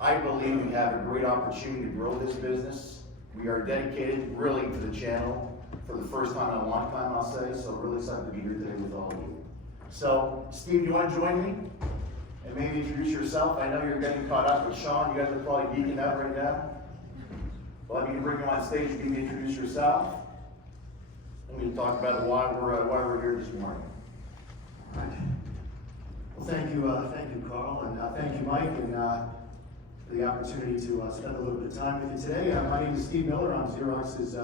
I believe we have a great opportunity to grow this business. We are dedicated really to the channel for the first time in a long time, I'll say, so really excited to be here today with all of you. So, Steve, do you want to join me? And maybe introduce yourself. I know you're getting caught up with Sean. You guys are probably geeking out right now. Well, let me bring you on stage and maybe introduce yourself. And we can talk about why we're here this morning. All right. Well, thank you, Carl, and thank you, Mike, and for the opportunity to spend a little bit of time with you today. My name is Steve Miller. I'm Xerox's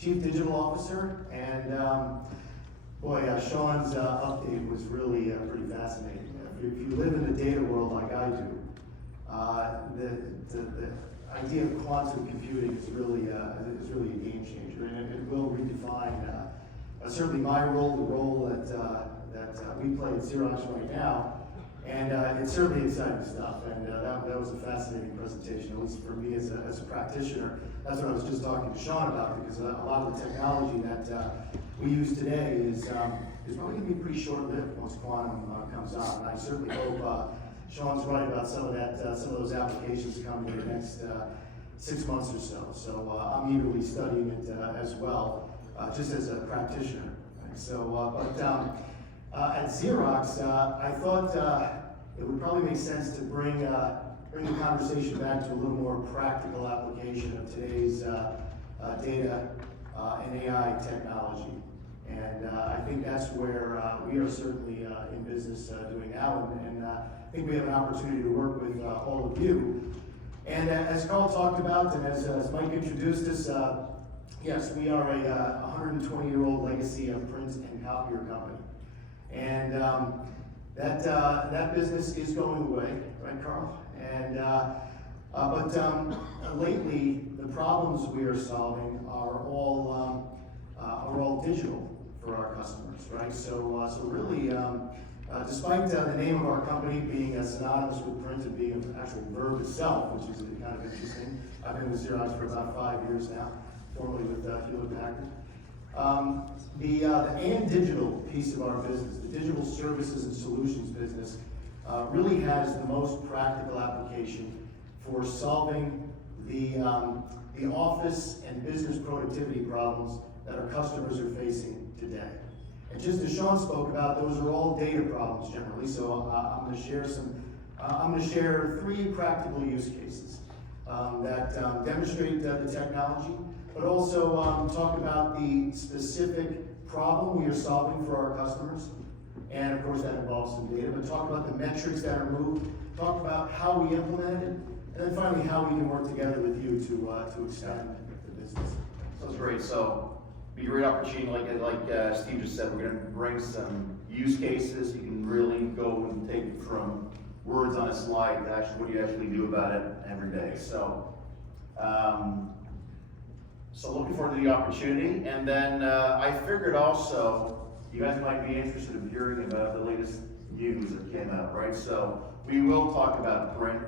Chief Digital Officer, and Sean's update was really pretty fascinating. If you live in the data world like I do, the idea of quantum computing is really a game changer, and it will redefine certainly my role, the role that we play at Xerox right now, and it's certainly exciting stuff. And that was a fascinating presentation, at least for me as a practitioner. That's what I was just talking to Sean about, because a lot of the technology that we use today is probably going to be pretty short-lived once quantum comes on. And I certainly hope Sean's right about some of those applications coming in the next 6 months or so. So I'm eagerly studying it as well, just as a practitioner. Right? So, at Xerox, I thought it would probably make sense to bring the conversation back to a little more practical application of today's data and AI technology. And I think that's where we are certainly in business doing now, and I think we have an opportunity to work with all of you. And as Karl talked about, and as Mike introduced us, yes, we are a 120-year-old legacy of print and copier company. And that business is going away, right, Karl? And but lately, the problems we are solving are all digital for our customers, right? So really, despite the name of our company being synonymous with print and being an actual verb itself, which is kind of interesting. I've been with Xerox for about 5 years now, formerly with Hewlett-Packard. The and digital piece of our business, the digital services and solutions business, really has the most practical application for solving the office and business productivity problems that our customers are facing today. And just as Sean spoke about, those are all data problems generally. So I'm going to share 3 practical use cases that demonstrate the technology, but also talk about the specific problem we are solving for our customers. And of course that involves some data, but talk about the metrics that are moved, talk about how we implement it, and then finally how we can work together with you to expand the business. Sounds great. So, be a great opportunity, like Steve just said, we're going to bring some use cases. You can really go and take it from words on a slide to actually what you actually do about it every day. So, so looking forward to the opportunity. And then I figured also you guys might be interested in hearing about the latest news that came out, right? So we will talk about print.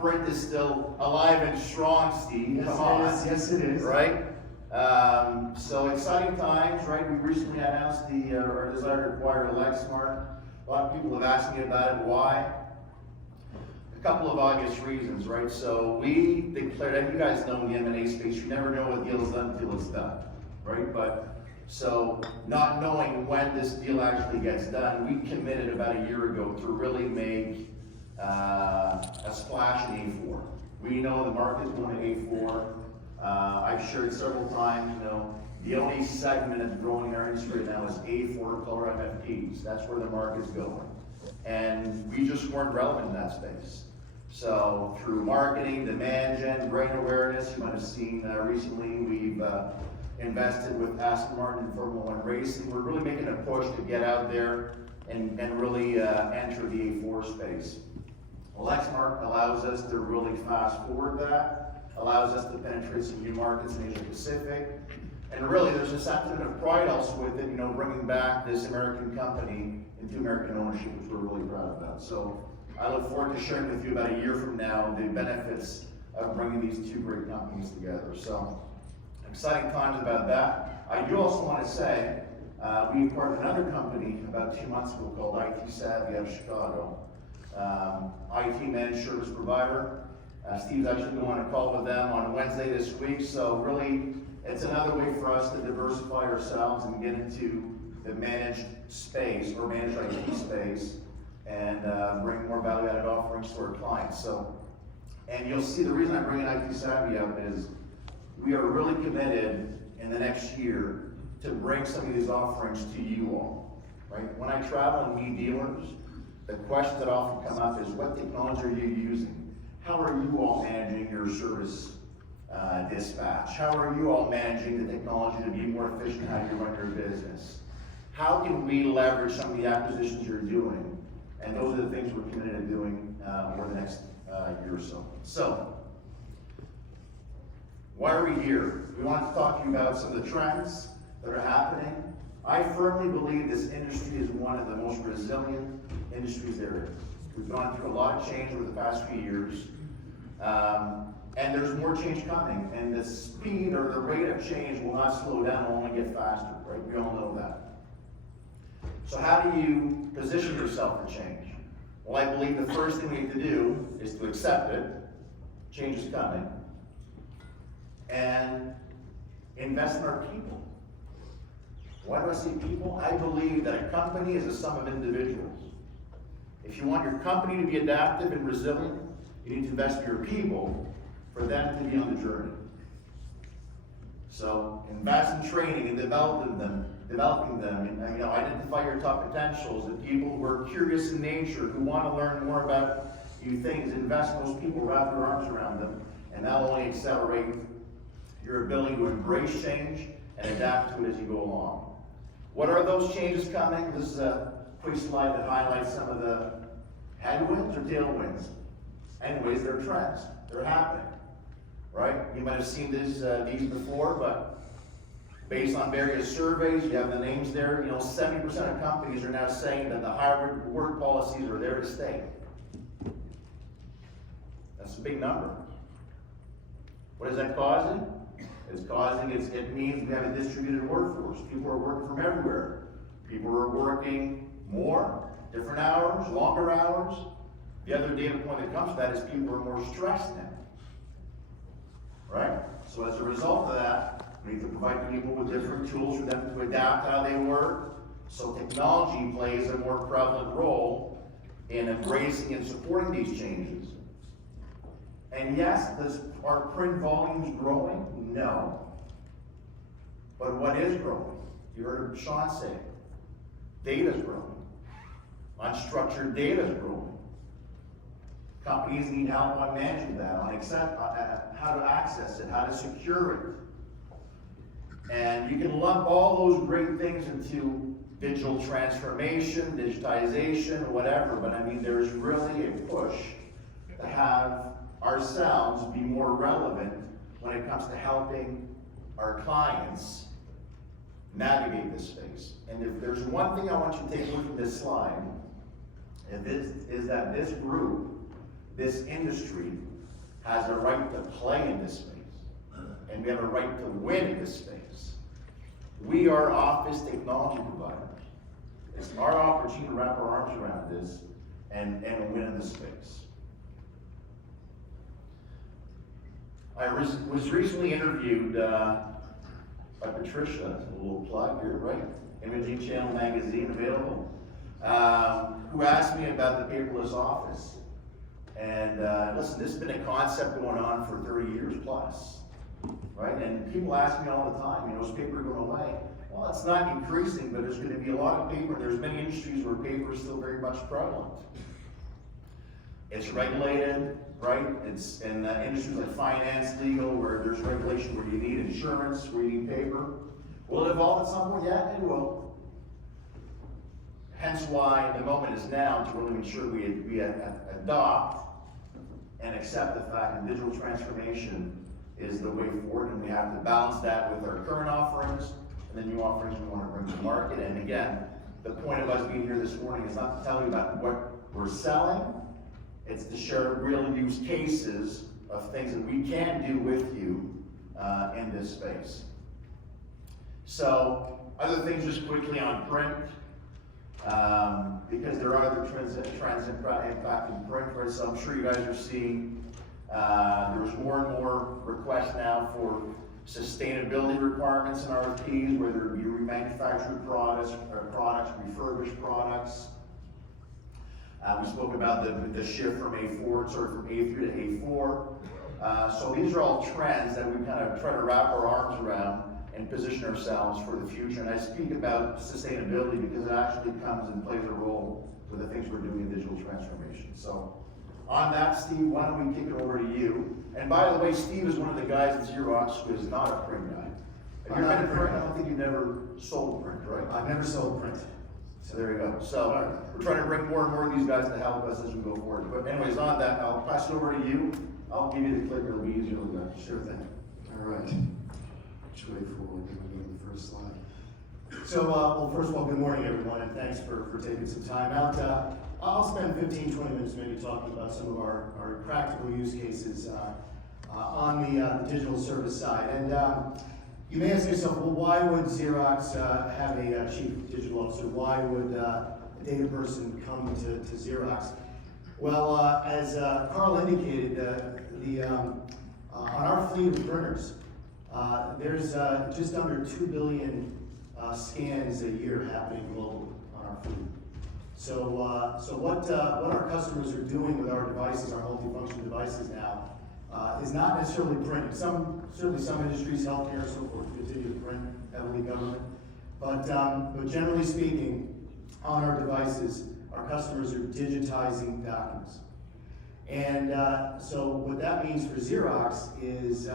Print is still alive and strong, Steve. Yes, Come on. Yes, it is. Right? So exciting times, right? We recently announced our desire to acquire Lexmark. A lot of people have asked me about it. Why? A couple of obvious reasons, right? So we declared, and you guys know in the M&A space, you never know what deal is done until it's done, right? But so not knowing when this deal actually gets done, we committed about a year ago to really make a splash in A4. We know the market's going to A4. I've shared several times, the only segment of the growing our industry right now is A4 color MFPs. That's where the market's going. And we just weren't relevant in that space. So through marketing, demand gen, brand awareness, you might have seen recently we've invested with Aston Martin in Formula One racing. We're really making a push to get out there and really enter the A4 space. Lexmark allows us to really fast forward that, allows us to penetrate some new markets in Asia Pacific. And really there's a sentiment of pride also with it, bringing back this American company into American ownership, which we're really proud about. So I look forward to sharing with you about a year from now the benefits of bringing these two great companies together. So exciting times about that. I do also want to say, we acquired another company about 2 months ago called IT Savvy out of Chicago. IT managed service provider. Steve's actually going on a call with them on Wednesday this week, so really, it's another way for us to diversify ourselves and get into the managed space, or managed IT space, and bring more value-added offerings to our clients. So, and you'll see the reason I'm bringing IT Savvy up is we are really committed in the next year to bring some of these offerings to you all, right? When I travel and meet dealers, the question that often come up is, what technology are you using? How are you all managing your service dispatch? How are you all managing the technology to be more efficient in how you run your business? How can we leverage some of the acquisitions you're doing? And those are the things we're committed to doing over the next year or so. So, why are we here? We want to talk to you about some of the trends that are happening. I firmly believe this industry is one of the most resilient industries there is. We've gone through a lot of change over the past few years, and there's more change coming, and the speed or the rate of change will not slow down, it will only get faster, right? We all know that. So how do you position yourself for change? Well, I believe the first thing we need to do is to accept it, change is coming, and invest in our people. Why do I say people? I believe that a company is a sum of individuals. If you want your company to be adaptive and resilient, you need to invest in your people for them to be on the journey. So invest in training and developing them, and identify your top potentials, the people who are curious in nature, who want to learn more about new things. Invest in those people, wrap your arms around them, and that will only accelerate your ability to embrace change and adapt to it as you go along. What are those changes coming? This is a quick slide that highlights some of the headwinds or tailwinds. Anyways, they're trends. They're happening, right? You might have seen these before, but based on various surveys, you have the names there. 70% of companies are now saying that the hybrid work policies are there to stay. That's a big number. What is that causing? It means we have a distributed workforce. People are working from everywhere. People are working more, different hours, longer hours. The other data point that comes to that is people are more stressed now. Right? So as a result of that, we need to provide people with different tools for them to adapt how they work. So technology plays a more prevalent role in embracing and supporting these changes. And yes, are print volumes growing? No. But what is growing? You heard Sean say, data's growing. Unstructured data is growing. Companies need help on managing that, on how to access it, how to secure it. And you can lump all those great things into digital transformation, digitization, whatever, but I mean, there's really a push to have ourselves be more relevant when it comes to helping our clients navigate this space. And if there's one thing I want you to take away from this slide, is that this group, this industry, has a right to play in this space. And we have a right to win in this space. We are office technology providers. It's our opportunity to wrap our arms around this and win in this space. I was recently interviewed by Patricia, a little plug here, right? Imaging Channel magazine available, who asked me about the paperless office. And listen, this has been a concept going on for 30 years plus, right? And people ask me all the time, is paper going away? Well, it's not increasing, but there's going to be a lot of paper. There's many industries where paper is still very much prevalent. It's regulated, right? It's in industries like finance, legal, where there's regulation, where you need insurance, where you need paper. Will it evolve at some point? Yeah, it will. Hence why the moment is now to really make sure we adopt and accept the fact that digital transformation is the way forward, and we have to balance that with our current offerings and the new offerings we want to bring to market. And again, the point of us being here this morning is not to tell you about what we're selling, it's to share real use cases of things that we can do with you in this space. So, other things just quickly on print. because there are other trends impacting print, right? So I'm sure you guys are seeing, there's more and more requests now for sustainability requirements in RFPs, whether it be remanufactured products, refurbished products. We spoke about the shift from A4, from A3 to A4. So these are all trends that we kind of try to wrap our arms around and position ourselves for the future. And I speak about sustainability because it actually comes and plays a role with the things we're doing in digital transformation. So on that, Steve, why don't we kick it over to you? And by the way, Steve is one of the guys at Xerox who is not a print guy. Have you been in print? I don't think you've never sold print, right? I've never sold print. So there you go. So we're trying to bring more and more of these guys to help us as we go forward. But anyways, on that, I'll pass it over to you. I'll give you the clicker. It'll be easier than that. Sure thing. All right. Which way forward? We're going to go to the first slide. So, well, first of all, good morning, everyone, and thanks for taking some time out. I'll spend 15, 20 minutes maybe talking about some of our practical use cases on the digital service side. And you may ask yourself, well, why would Xerox have a chief digital officer? Why would a data person come to Xerox? Well, as Karl indicated, on our fleet of printers, there's just under 2 billion scans a year happening globally on our fleet. So, what our customers are doing with our devices, our multifunction devices now, is not necessarily printing. Certainly some industries, healthcare and so forth, continue to print, heavily government. But generally speaking, on our devices, our customers are digitizing documents. And so what that means for Xerox is,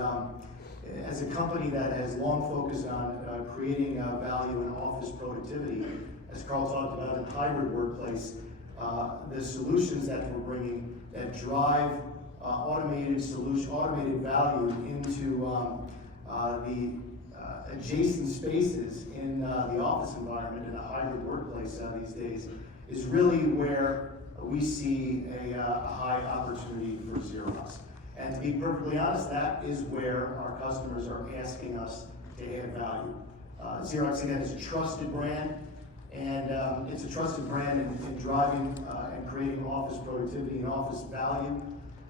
as a company that has long focused on creating value in office productivity, as Karl talked about in hybrid workplace, the solutions that we're bringing that drive automated value into the adjacent spaces in the office environment in a hybrid workplace these days is really where we see a high opportunity for Xerox. And to be perfectly honest, that is where our customers are asking us to add value. Xerox, again, is a trusted brand, and it's a trusted brand in driving and creating office productivity and office value.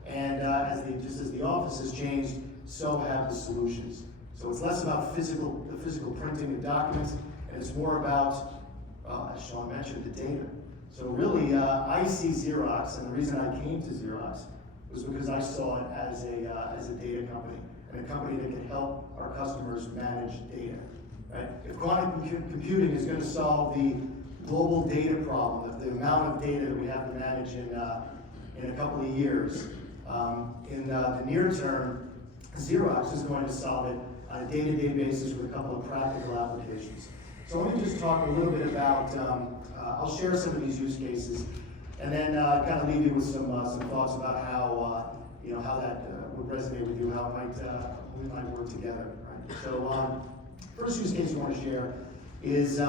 And just as the office has changed, so have the solutions. So it's less about the physical printing of documents, and it's more about, as Sean mentioned, the data. So really, I see Xerox, and the reason I came to Xerox was because I saw it as a data company, and a company that can help our customers manage data. Right? If quantum computing is going to solve the global data problem, the amount of data that we have to manage in a couple of years, in the near term, Xerox is going to solve it on a day-to-day basis with a couple of practical applications. So let me just talk a little bit about, I'll share some of these use cases, and then kind of leave you with some thoughts about how how that would resonate with you, how we might work together. Right? So first use case I want to share is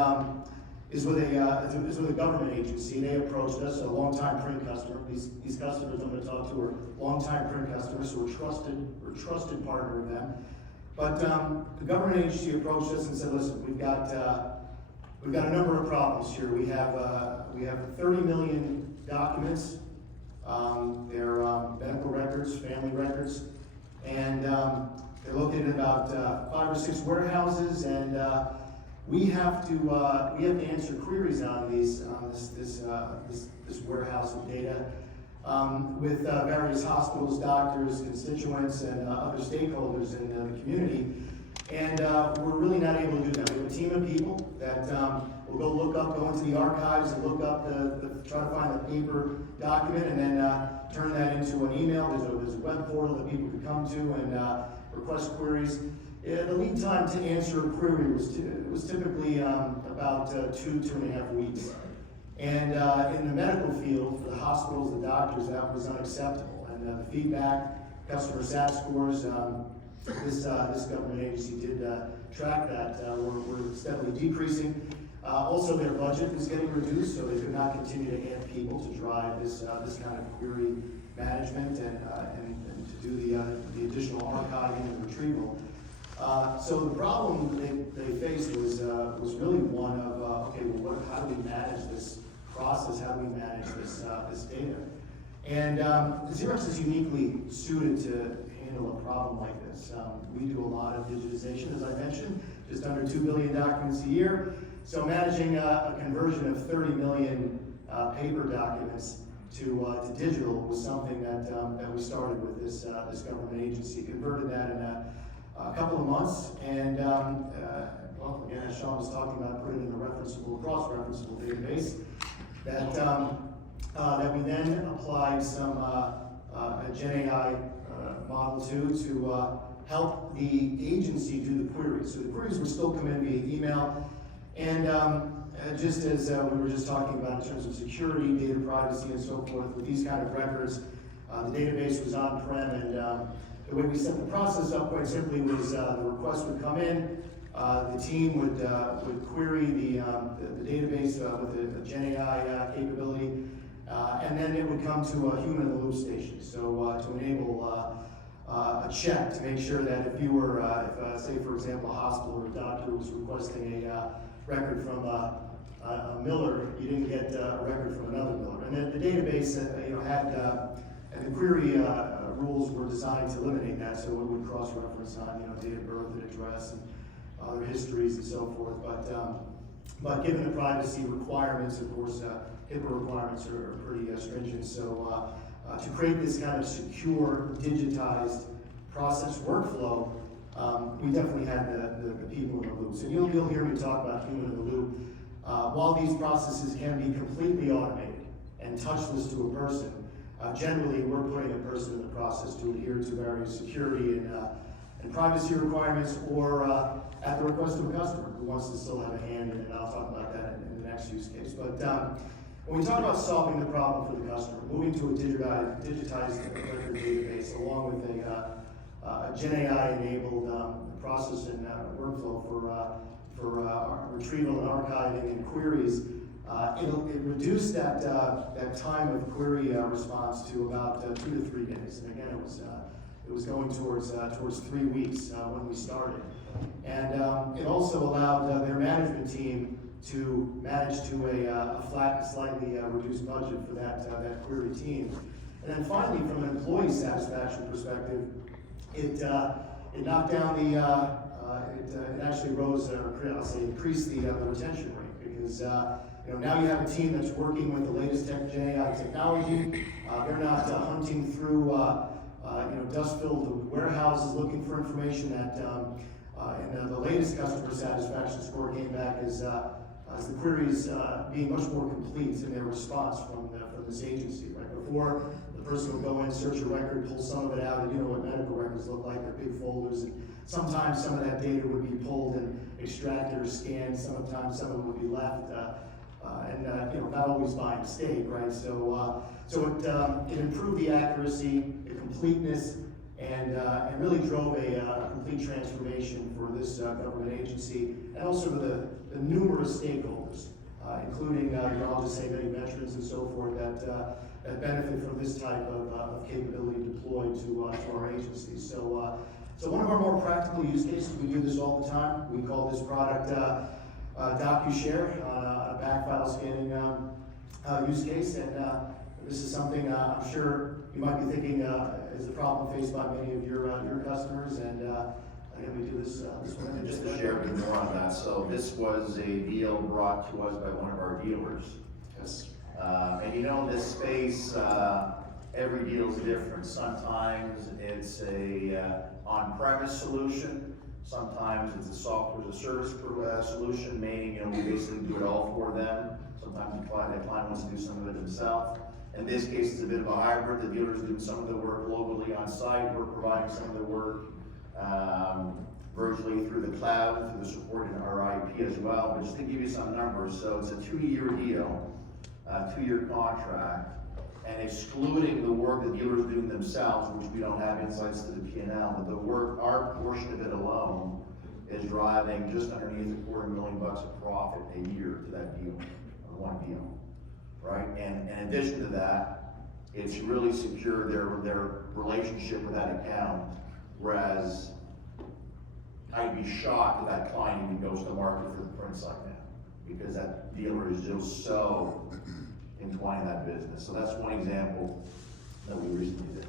with a government agency. They approached us, a longtime print customer. These customers I'm going to talk to are longtime print customers, so we're a trusted partner of them. But the government agency approached us and said, listen, we've got a number of problems here. We have 30 million documents. They're medical records, family records, and they're located in about 5 or 6 warehouses, and we have to answer queries on this warehouse of data with various hospitals, doctors, constituents, and other stakeholders in the community. And we're really not able to do that. We have a team of people that will go into the archives and look up try to find the paper document, and then turn that into an email. There's a web portal that people can come to and request queries. The lead time to answer a query was typically about 2.5 weeks. And in the medical field, for the hospitals, the doctors, that was unacceptable. And the feedback, customer sat scores, this government agency did track that. We're steadily decreasing. Also, their budget was getting reduced, so they could not continue to add people to drive this kind of query management and to do the additional archiving and retrieval. So the problem they faced was really one of, okay, well, how do we manage this process? How do we manage this data? And Xerox is uniquely suited to handle a problem like this. We do a lot of digitization, as I mentioned, just under 2 billion documents a year. So managing a conversion of 30 million paper documents to digital was something that we started with this government agency. Converted that in a couple of months, and well, again, as Sean was talking about, put it in a referenceable, cross-referenceable database that we then applied some a Gen AI model to help the agency do the queries. So the queries would still come in via email, and just as we were just talking about in terms of security, data privacy, and so forth, with these kind of records, the database was on-prem, and the way we set the process up quite simply was the request would come in, the team would query the database with a Gen AI capability, and then it would come to a human-in-the-loop station. So to enable a check to make sure that if you were, say for example, a hospital or a doctor was requesting a record from a miller, you didn't get a record from another miller. And then the database had, and the query rules were designed to eliminate that, so it would cross-reference on date of birth and address and other histories and so forth. But given the privacy requirements, of course, HIPAA requirements are pretty stringent. So to create this kind of secure, digitized process workflow, we definitely had the people in the loop. So you'll hear me talk about human in the loop. While these processes can be completely automated and touchless to a person, generally we're putting a person in the process to adhere to various security and privacy requirements, or at the request of a customer who wants to still have a hand in it, and I'll talk about that in the next use case. But when we talk about solving the problem for the customer, moving to a digitized record database along with a Gen AI-enabled process and workflow for retrieval and archiving and queries, it reduced that time of query response to about 2 to 3 days. And again, it was going towards 3 weeks when we started. And it also allowed their management team to manage to a flat, slightly reduced budget for that query team. And then finally, from an employee satisfaction perspective, it knocked down it actually rose, or I'll say increased the retention rate, because now you have a team that's working with the latest Gen AI technology. They're not hunting through dust-filled warehouses looking for information. And the latest customer satisfaction score came back as the queries being much more complete in their response from this agency. Right before, the person would go in, search a record, pull some of it out, and you know what medical records look like. They're big folders, and sometimes some of that data would be pulled and extracted or scanned. Sometimes some of it would be left, and not always by mistake, right? So it improved the accuracy, the completeness, and really drove a complete transformation for this government agency, and also the numerous stakeholders, including, I'll just say many veterans and so forth that benefit from this type of capability deployed to our agency. So one of our more practical use cases, we do this all the time. We call this product DocuShare, a back file scanning use case, and this is something I'm sure you might be thinking is a problem faced by many of your customers, and again, we do this one. And just to share a bit more on that, so this was a deal brought to us by one of our dealers. Yes. And in this space, every deal is different. Sometimes it's a on-premise solution. Sometimes it's a software as a service solution, meaning we basically do it all for them. Sometimes the client wants to do some of it himself. In this case, it's a bit of a hybrid. The dealer's doing some of the work locally on site. We're providing some of the work virtually through the cloud, through the support in our IP as well. But just to give you some numbers, so it's a 2-year deal, 2-year contract, and excluding the work the dealers do themselves, which we don't have insights to the P&L, but the work, our portion of it alone, is driving just underneath $250,000 of profit a year to that deal, or one deal, right? And in addition to that, it's really secured their relationship with that account, whereas I'd be shocked if that client even goes to market for the print side now, because that dealer is just so entwined in that business. So that's one example that we recently did.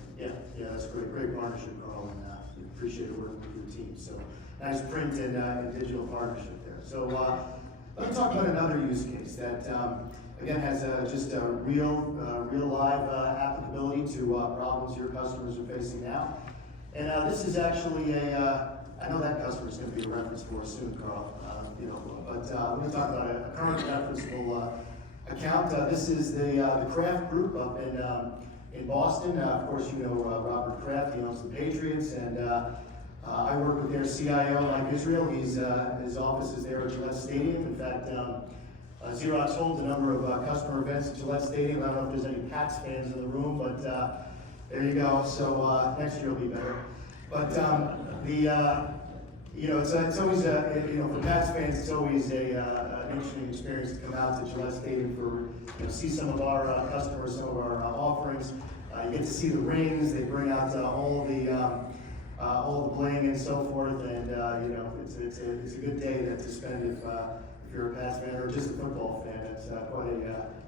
Yeah, that's great. Great partnership, Karl, and we appreciate working with your team. So nice print and digital partnership there. So let me talk about another use case that again has just a real live applicability to problems your customers are facing now. And this is actually I know that customer is going to be a reference for us soon, Karl. But let me talk about a current referenceable account. This is the Kraft Group up in Boston. Of course, you know Robert Kraft. He owns the Patriots, and I work with their CIO, Mike Israel. His office is there at Gillette Stadium. In fact, Xerox holds a number of customer events at Gillette Stadium. I don't know if there's any Pats fans in the room, but there you go. So next year will be better. But it's always for Pats fans, it's always an interesting experience to come out to Gillette Stadium for see some of our customers, some of our offerings. You get to see the rings. They bring out all the bling and so forth, and it's a good day to spend if you're a Pats fan or just a football fan. It's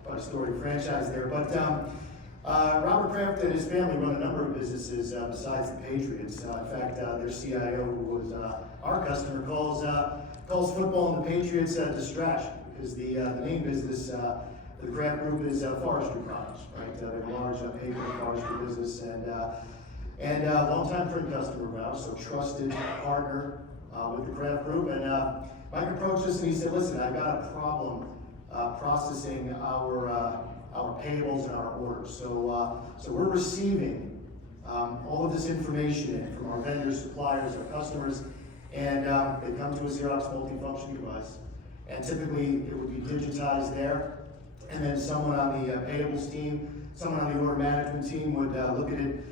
quite a storied franchise there. But Robert Kraft and his family run a number of businesses besides the Patriots. In fact, their CIO, who was our customer, calls football and the Patriots a distraction, because the main business, the Kraft Group, is forestry products, right? They're a large paper and forestry business, and longtime print customer of ours, so trusted partner with the Kraft Group. And Mike approached us and he said, "Listen, I've got a problem processing our payables and our orders. So we're receiving all of this information in from our vendors, suppliers, our customers, and they come to a Xerox multifunction device, and typically it would be digitized there, and then someone on the payables team, someone on the order management team would look at it,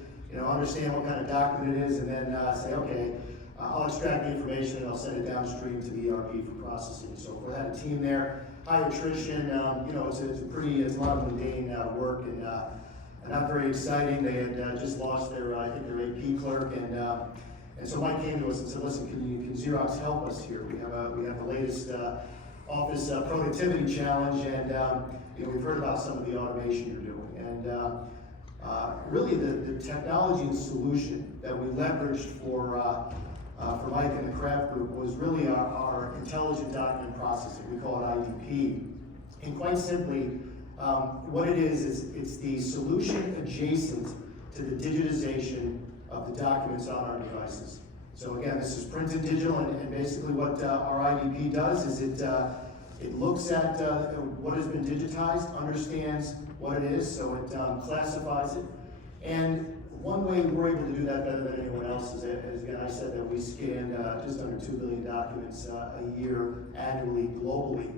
understand what kind of document it is, and then say, okay, I'll extract the information and I'll send it downstream to the ERP for processing. So we had a team there, high attrition. It's a lot of mundane work and not very exciting. They had just lost their AP clerk, and so Mike came to us and said, "Listen, can Xerox help us here? We have the latest office productivity challenge, and we've heard about some of the automation you're doing, and really the technology and solution that we leveraged for Mike and the Kraft Group was really our intelligent document processing. We call it IDP. And quite simply, what it is it's the solution adjacent to the digitization of the documents on our devices. So again, this is print and digital, and basically what our IDP does is it looks at what has been digitized, understands what it is, so it classifies it. And one way we're able to do that better than anyone else is, again, I said that we scan just under 2 billion documents a year annually globally.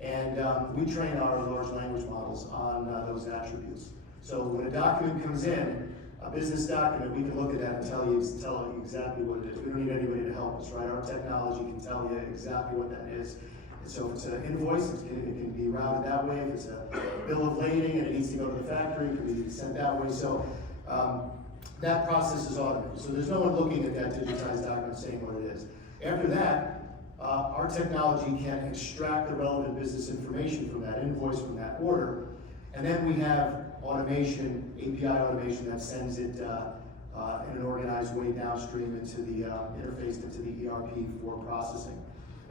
And we train our large language models on those attributes. So when a document comes in, a business document, we can look at that and tell you exactly what it is. We don't need anybody to help us, right? Our technology can tell you exactly what that is. And so if it's an invoice, it can be routed that way. If it's a bill of lading and it needs to go to the factory, it can be sent that way. So that process is automated. So there's no one looking at that digitized document saying what it is. After that, our technology can extract the relevant business information from that invoice, from that order, and then we have automation, API automation that sends it in an organized way downstream into the interface into the ERP for processing.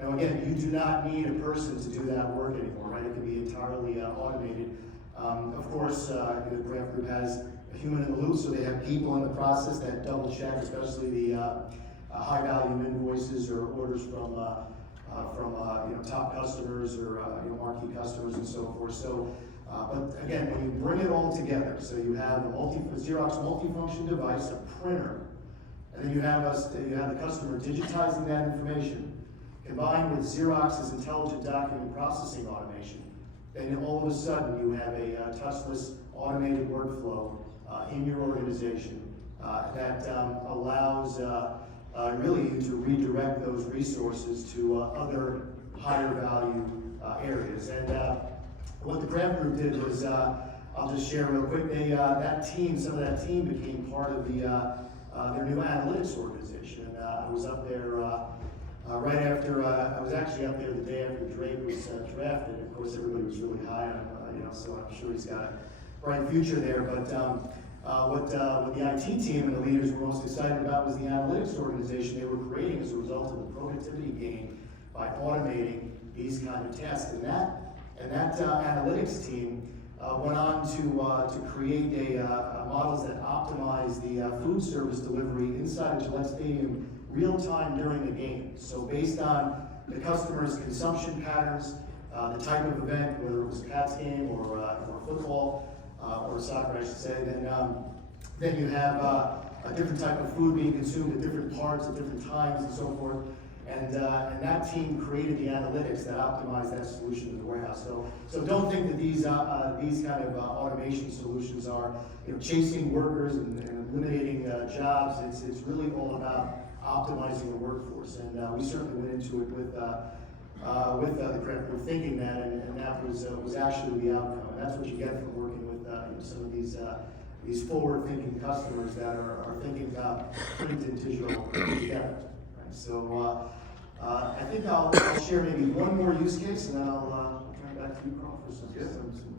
Now again, you do not need a person to do that work anymore, right? It can be entirely automated. Of course, the Kraft Group has a human in the loop, so they have people in the process that double check, especially the high value invoices or orders from top customers or marquee customers and so forth. So, but again, when you bring it all together, so you have a Xerox multifunction device, a printer, and then you have the customer digitizing that information, combined with Xerox's intelligent document processing automation, then all of a sudden you have a touchless automated workflow in your organization that allows really you to redirect those resources to other higher value areas. And what the Kraft Group did was, I'll just share real quick, some of that team became part of their new analytics organization. And I was up there right after, I was actually up there the day after Drake was drafted. Of course, everybody was really high on him, so I'm sure he's got a bright future there. But what the IT team and the leaders were most excited about was the analytics organization they were creating as a result of the productivity gain by automating these kind of tasks. And that analytics team went on to create models that optimize the food service delivery inside of Gillette Stadium real time during the game. So based on the customer's consumption patterns, the type of event, whether it was a Pats game or football or soccer, I should say, then you have a different type of food being consumed at different parts at different times and so forth. And that team created the analytics that optimized that solution in the warehouse. So don't think that these kind of automation solutions are chasing workers and eliminating jobs. It's really all about optimizing the workforce. And we certainly went into it with the critical thinking that, and that was actually the outcome. And that's what you get from working with some of these forward-thinking customers that are thinking about print and digital together. Right? So I think I'll share maybe one more use case, and then I'll turn it back to you, Karl, for some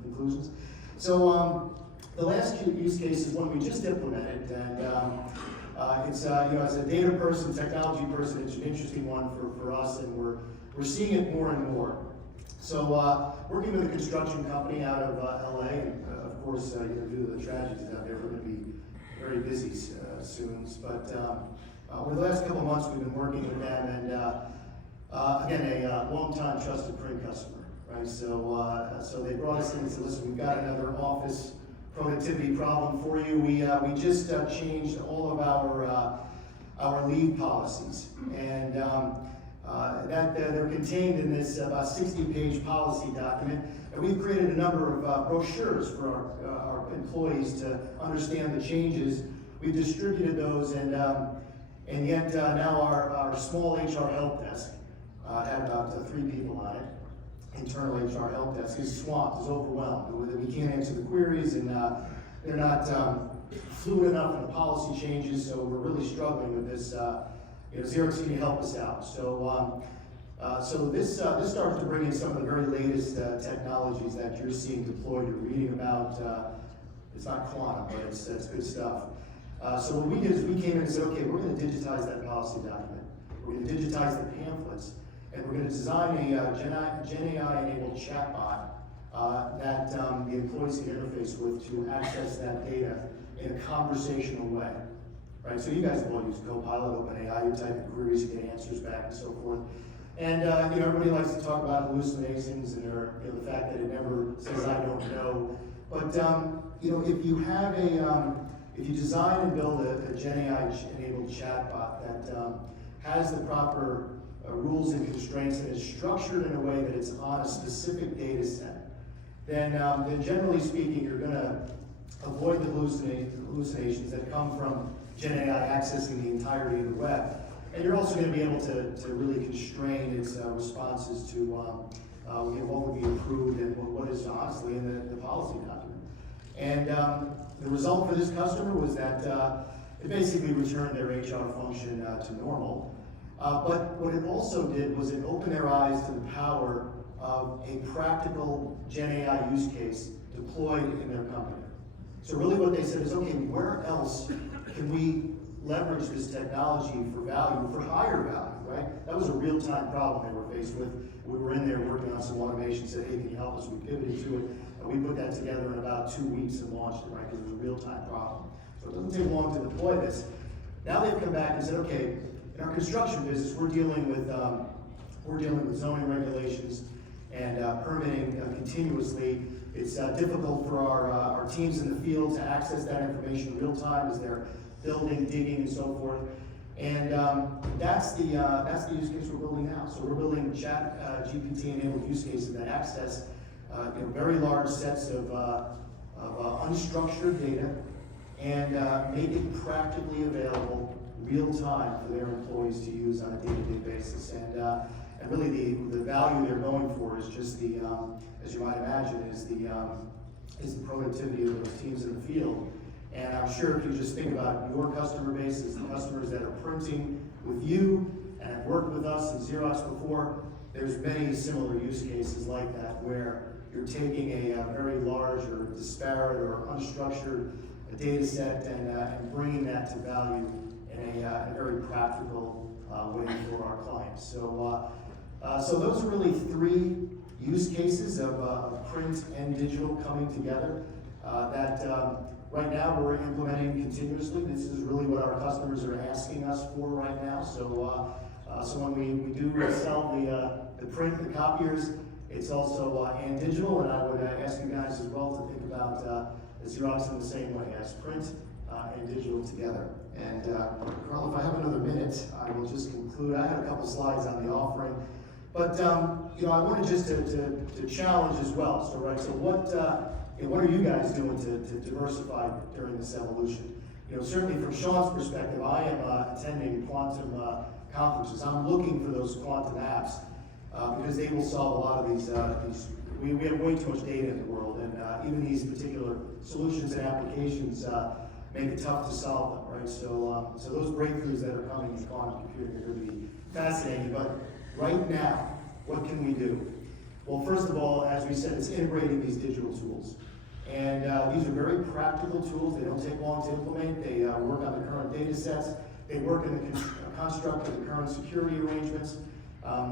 conclusions. So the last use case is one we just implemented, and it's as a data person, technology person, it's an interesting one for us, and we're seeing it more and more. So working with a construction company out of LA, and of course, due to the tragedies out there, we're going to be very busy soon. But over the last couple of months, we've been working with them, and again, a long-time trusted print customer, right? So they brought us in and said, listen, we've got another office productivity problem for you. We just changed all of our leave policies, and that they're contained in this about 60-page policy document. And we've created a number of brochures for our employees to understand the changes. We've distributed those, and yet now our small HR help desk had about 3 people on it. Internal HR help desk is swamped, is overwhelmed. We can't answer the queries, and they're not fluid enough in the policy changes, so we're really struggling with this. Xerox, can you help us out? So this starts to bring in some of the very latest technologies that you're seeing deployed. You're reading about. It's not quantum, but it's good stuff. So what we did is we came in and said, okay, we're going to digitize that policy document. We're going to digitize the pamphlets, and we're going to design a Gen AI-enabled chatbot that the employees can interface with to access that data in a conversational way. Right? So you guys have all used Copilot, OpenAI, you type in queries, you get answers back, and so forth. And everybody likes to talk about hallucinations and the fact that it never says I don't know. But if you have if you design and build a Gen AI-enabled chatbot that has the proper rules and constraints and is structured in a way that it's on a specific data set, then generally speaking, you're going to avoid the hallucinations that come from Gen AI accessing the entirety of the web. And you're also going to be able to really constrain its responses to what would be approved and what is honestly in the policy document. And the result for this customer was that it basically returned their HR function to normal. But what it also did was it opened their eyes to the power of a practical Gen AI use case deployed in their company. So really what they said is, okay, where else can we leverage this technology for value, for higher value, right? That was a real-time problem they were faced with. We were in there working on some automation, said, hey, can you help us? We pivoted to it, and we put that together in about 2 weeks and launched it, right? Because it was a real-time problem. So it doesn't take long to deploy this. Now they've come back and said, okay, in our construction business, we're dealing with zoning regulations and permitting continuously. It's difficult for our teams in the field to access that information real time as they're building, digging, and so forth. And that's the use case we're building now. So we're building chat GPT-enabled use cases that access very large sets of unstructured data and make it practically available real time for their employees to use on a day-to-day basis. And really the value they're going for is just the, as you might imagine, is the productivity of those teams in the field. And I'm sure if you just think about your customer base, it's the customers that are printing with you, and have worked with us in Xerox before, there's many similar use cases like that where you're taking a very large or disparate or unstructured data set and bringing that to value in a very practical way for our clients. So those are really three use cases of print and digital coming together that right now we're implementing continuously. This is really what our customers are asking us for right now. So when we do sell the print, the copiers, it's also and digital, and I would ask you guys as well to think about Xerox in the same way as print and digital together. And Karl, if I have another minute, I will just conclude. I had a couple slides on the offering, but I wanted just to challenge as well. So what are you guys doing to diversify during this evolution? Certainly from Sean's perspective, I am attending quantum conferences. I'm looking for those quantum apps because they will solve a lot of these. We have way too much data in the world, and even these particular solutions and applications make it tough to solve them, right? So those breakthroughs that are coming in quantum computing are going to be fascinating. But right now, what can we do? Well, first of all, as we said, it's integrating these digital tools. And these are very practical tools. They don't take long to implement. They work on the current data sets. They work in the construct of the current security arrangements.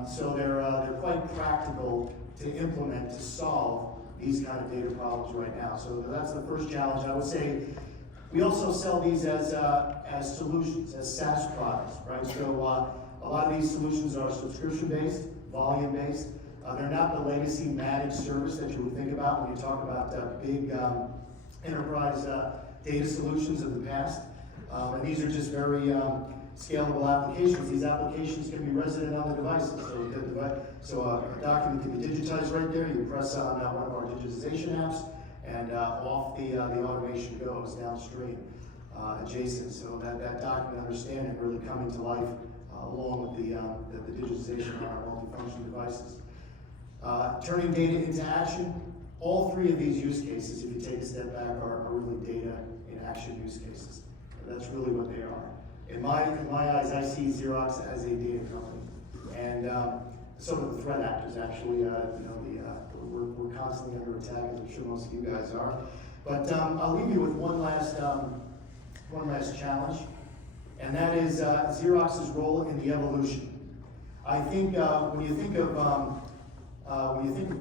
So they're quite practical to implement to solve these kind of data problems right now. So that's the first challenge. I would say we also sell these as solutions, as SaaS products, right? So a lot of these solutions are subscription-based, volume-based. They're not the legacy managed service that you would think about when you talk about big enterprise data solutions of the past. And these are just very scalable applications. These applications can be resident on the devices. So a document can be digitized right there. You press on one of our digitization apps, and off the automation goes downstream, adjacent. So that document understanding really coming to life along with the digitization on our multifunction devices. Turning data into action. All three of these use cases, if you take a step back, are really data in action use cases. That's really what they are. In my eyes, I see Xerox as a data company, and some of the threat actors actually. We're constantly under attack, as I'm sure most of you guys are. But I'll leave you with one last challenge, and that is Xerox's role in the evolution. I think when you think of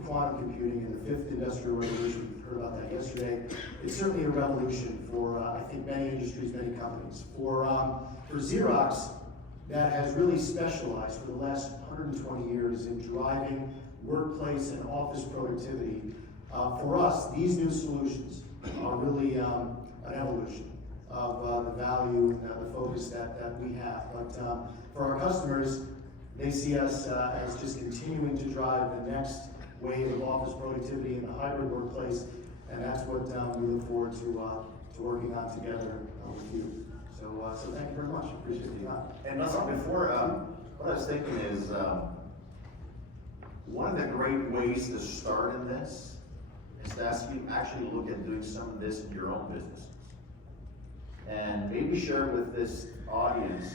quantum computing and the fifth industrial revolution, we heard about that yesterday. It's certainly a revolution for I think many industries, many companies. For Xerox, that has really specialized for the last 120 years in driving workplace and office productivity. For us, these new solutions are really an evolution of the value and the focus that we have. But for our customers, they see us as just continuing to drive the next wave of office productivity in the hybrid workplace, and that's what we look forward to working on together with you. So thank you very much. Appreciate the time. And before, what I was thinking is, one of the great ways to start in this is to actually look at doing some of this in your own businesses. And maybe share with this audience,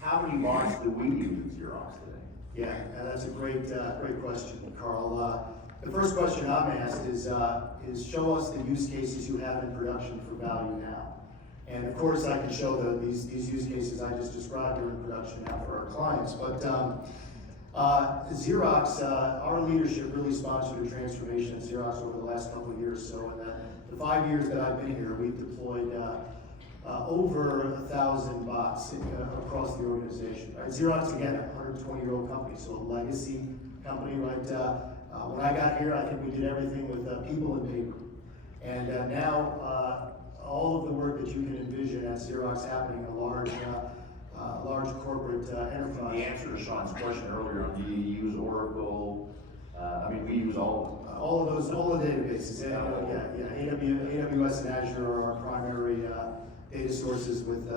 how many bots do we use at Xerox today? Yeah, that's a great question, Karl. The first question I'm asked is show us the use cases you have in production for value now. And of course, I can show these use cases I just described are in production now for our clients. But Xerox, our leadership really sponsored a transformation at Xerox over the last couple of years. So in the 5 years that I've been here, we've deployed over 1,000 bots across the organization. Right? Xerox, again, a 120-year-old company, so a legacy company. Right? When I got here, I think we did everything with people and paper. And now, all of the work that you can envision at Xerox happening in a large corporate enterprise. The answer to Sean's question earlier on, do you use Oracle? We use all the databases. AWS and Azure are our primary data sources with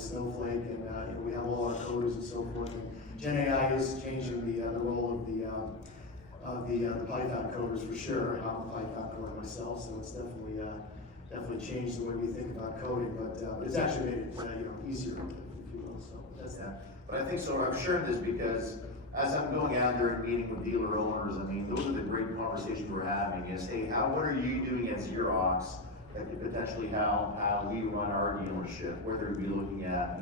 Snowflake, and we have all our coders and so forth. And Gen AI is changing the role of the Python coders for sure. And I'm a Python coder myself, so it's definitely changed the way we think about coding. But it's actually made it easier, if you will. So that's that. But But I think so, I'm sharing this because as I'm going out there and meeting with dealer owners, I mean, those are the great conversations we're having is, hey, what are you doing at Xerox that could potentially how we run our dealership, whether it be looking at,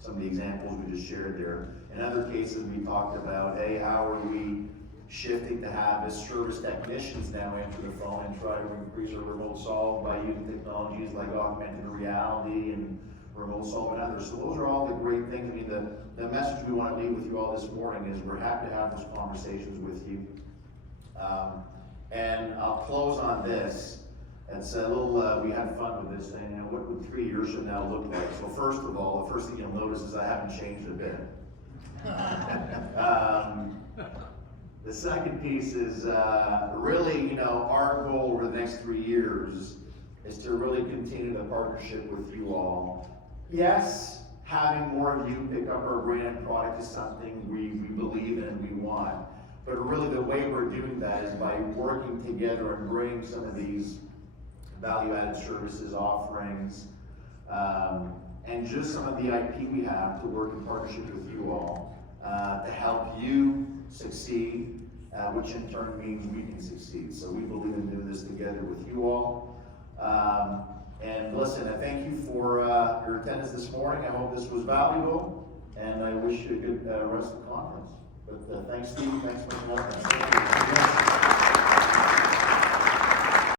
some of the examples we just shared there. In other cases, we talked about, hey, how are we shifting to have as service technicians now answer the phone and try to increase our remote solve by using technologies like augmented reality and remote solve and others. So those are all the great things. I mean, the message we want to leave with you all this morning is we're happy to have those conversations with you. And I'll close on this. It's a little, we had fun with this thing, what would 3 years from now look like? So first of all, the first thing you'll notice is I haven't changed a bit. The second piece is really, our goal over the next 3 years is to really continue the partnership with you all. Yes, having more of you pick up our brand product is something we believe in and we want, but really the way we're doing that is by working together and bringing some of these value-added services, offerings, and just some of the IP we have to work in partnership with you all to help you succeed, which in turn means we can succeed. So we believe in doing this together with you all. And listen, I thank you for your attendance this morning. I hope this was valuable, and I wish you a good rest of the conference. But thanks, Steve. Thanks for coming up.